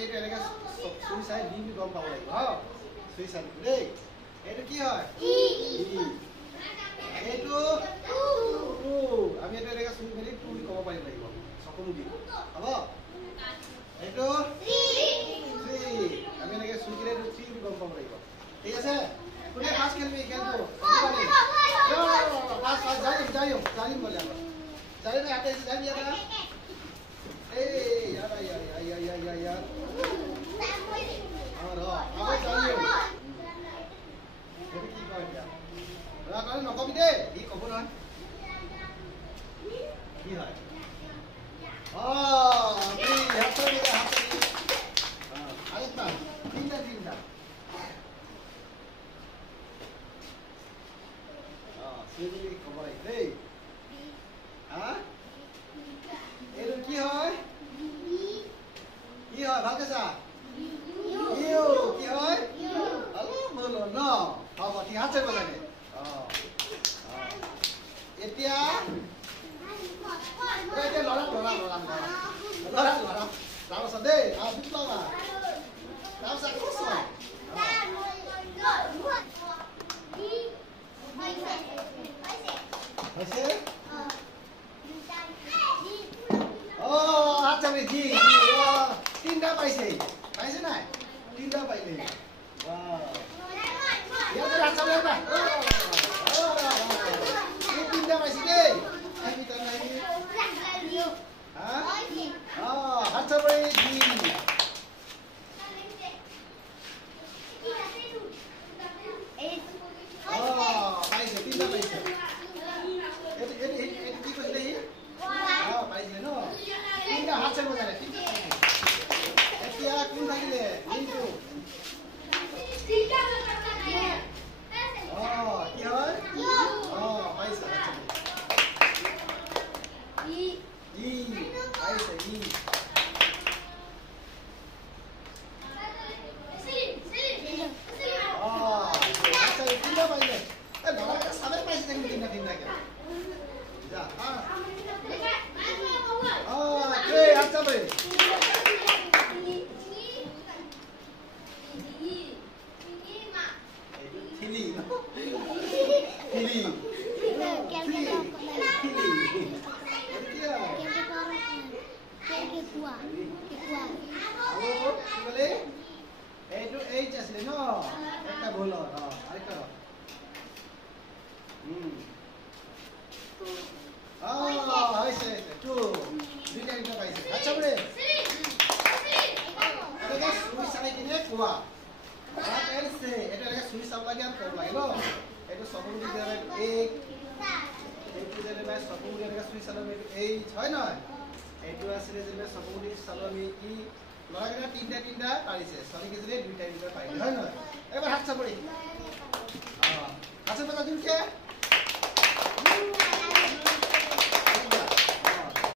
আমি এটা এনেকা চুই চাই দিনটো গম পাব লাগিব হ চুই চাই দেই এইটো কি হয় ই এইটো টু আমি এটা এনেকা চুই মেলি টু ক'ব পাৰিব লাগিব চকুমু দি হ'ব এইটো থ্ৰী আমি এনেকে চুই দিলে এইটো থ্ৰী গম পাব লাগিব ঠিক আছে কোনে ফাৰ্ষ্ট খেলিবি খেলটো ফাৰ্ষ্ট জানিম বলে আকৌ জানিম ইয়াতে যাবি ইয়াতে এই यार और अब जानियो এটা কি কয় দিয়া ৰা কালে নকবি দে ই কব না কি হয় এই হাতনি আরেকটা তিনটা সেদি কব রাই দেই হ্যাঁ এর কি হয় কি হয় ভালকে চা ইউ কি হয় আলো বলো ন হ'ব ঠিক আছে বলাগে এতিয়া এতিয়া লৰা ৰামছ দে আ বিপ্লবা ৰামছ কোছ হৈছে আচ্ছা ভাই জি তিনটা পাইছে পাইছে না তিনটা পাইলে ইয়াতে আচ্ছা ভাই বা এই তিনটা পাইছে কে আমি তো নাই হ্যাঁ আচ্ছা ভাই জি পাইছে তিনটা পাইছে এটা কি কইলে পাইছে ন তিনটা হাত চাইব জানে তিনটা এতিয়া কোন লাগিলে নিটো তিনটা লাগে কি হয় পাইছে ই পাইছে ই আচ্ছা তিনটা পাইলে এ ধরা সাবে পাইছে দেখি তিনটা কে যা আচ্ছা ভাই থিলি থিলি এইটো এইচ আছিলে ন একটা ভুল আরেকটা হয়েছে টু দুইটা দুইটা পাইছে আচ্ছা বলে এটা সুই চাই কিনে কোয়া এলছে এটা লাগে সুই চাব লাগে আর কম লাগে ন এটা সবুজ দিয়ে এক এইটো যেনে বাই সবুজ দিয়ে সুই চালো এইচ হয় না এইটো আসলে যেনে সবুজ চালো আমি ই লগাগিনা তিনটা পাইছে সরি গিজলে দুইটা দুইটা পাইছে হয় না এবার হাত চাপড়ি হাত চাপড়া দিন কে